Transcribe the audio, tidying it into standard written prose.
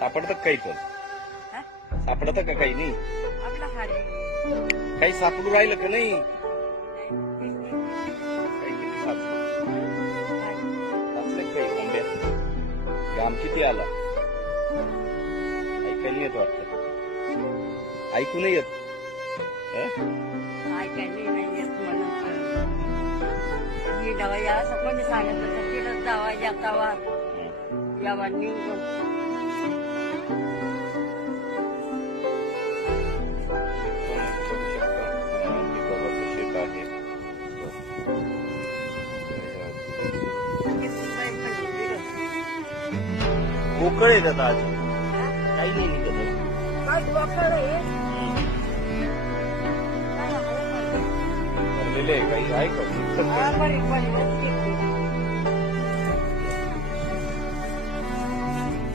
सापडतं का काही पण हा? सापडतं का काही नाही आपला हारी काही सापडू राहिलं का नाही काही किती सापडलं वाचलं काही आंब्या घाम किती आला ऐकायला नाही येत वाटतं ऐकू नाही येत हं? ऐकायला नाही येत म्हणून ही डवा या असं कोणी सांगितलं तर तिथं जावा यातावा यावा निघून बघू शकता हे गव्हाचं शेत आहे मोकळ आहे दादा आज काही नाही निघत आहे. भरलेले आहे काही आहे का